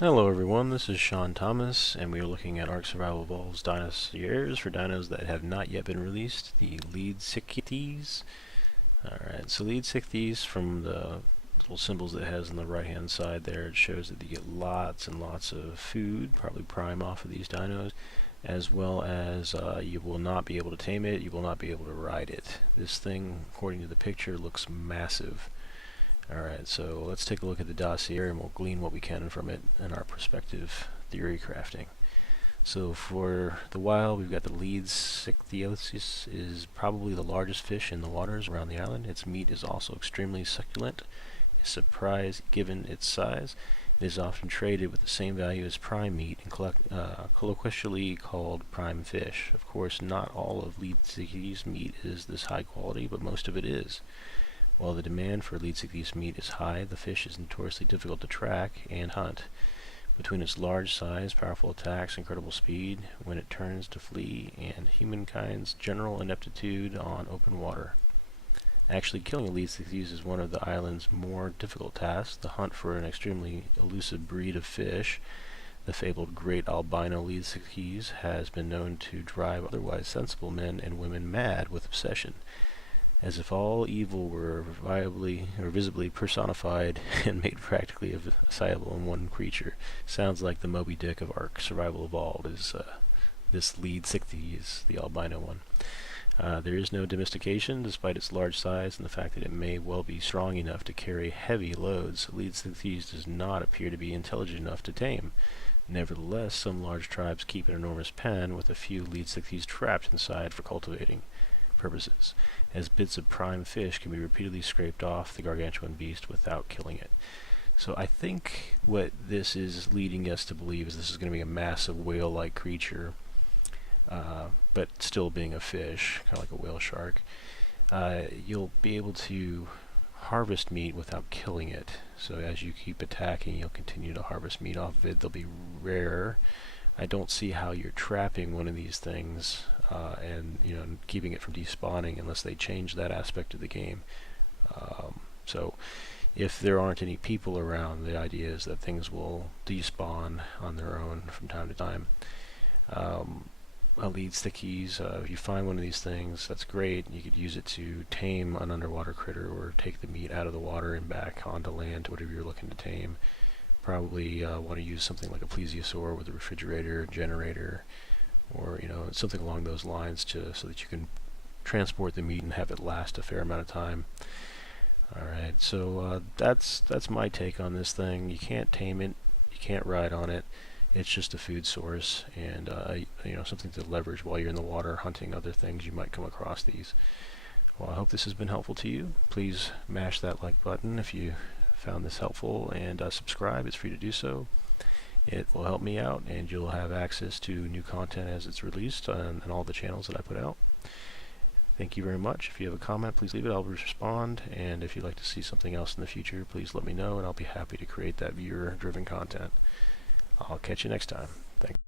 Hello everyone, this is Sean Thomas, and we are looking at ARK Survival Evolved's dossiers for dinos that have not yet been released, the Leedsichtys. Alright, so Leedsichtys, from the little symbols that it has on the right hand side there, it shows that you get lots and lots of food, probably prime off of these dinos, as well as you will not be able to tame it, you will not be able to ride it. This thing, according to the picture, looks massive. Alright, so let's take a look at the dossier and we'll glean what we can from it in our prospective theory crafting. So for the wild, we've got the Leedsichtys is probably the largest fish in the waters around the island. Its meat is also extremely succulent, a surprise given its size. It is often traded with the same value as prime meat and colloquially called prime fish. Of course, not all of Leedsichtys meat is this high quality, but most of it is. While the demand for Leedsichtys meat is high, the fish is notoriously difficult to track and hunt. Between its large size, powerful attacks, incredible speed when it turns to flee, and humankind's general ineptitude on open water. Actually, killing a Leedsichtys is one of the island's more difficult tasks. The hunt for an extremely elusive breed of fish, the fabled great albino Leedsichtys, has been known to drive otherwise sensible men and women mad with obsession. As if all evil were visibly personified and made practically assignable in one creature. Sounds like the Moby Dick of ARK Survival Evolved is this Leedsichtys, the albino one. There is no domestication, despite its large size and the fact that it may well be strong enough to carry heavy loads. Leedsichtys does not appear to be intelligent enough to tame. Nevertheless, some large tribes keep an enormous pen with a few Leedsichtys trapped inside for cultivating purposes, as bits of prime fish can be repeatedly scraped off the gargantuan beast without killing it. So I think what this is leading us to believe is this is going to be a massive whale-like creature, but still being a fish, kind of like a whale shark. You'll be able to harvest meat without killing it. So as you keep attacking, you'll continue to harvest meat off of it. They'll be rare. I don't see how you're trapping one of these things and keeping it from despawning unless they change that aspect of the game. So if there aren't any people around, the idea is that things will despawn on their own from time to time. Leedsichtys, if you find one of these things, that's great. You could use it to tame an underwater critter or take the meat out of the water and back onto land, whatever you're looking to tame. Probably want to use something like a plesiosaur with a refrigerator, generator, or something along those lines so that you can transport the meat and have it last a fair amount of time. Alright, so that's my take on this thing. You can't tame it, you can't ride on it. It's just a food source and something to leverage while you're in the water hunting other things. You might come across these. Well, I hope this has been helpful to you. Please mash that like button if you found this helpful, and subscribe. It's free to do so. It will help me out, and you'll have access to new content as it's released on all the channels that I put out. Thank you very much. If you have a comment, please leave it. I'll respond, and if you'd like to see something else in the future, please let me know, and I'll be happy to create that viewer-driven content. I'll catch you next time. Thanks.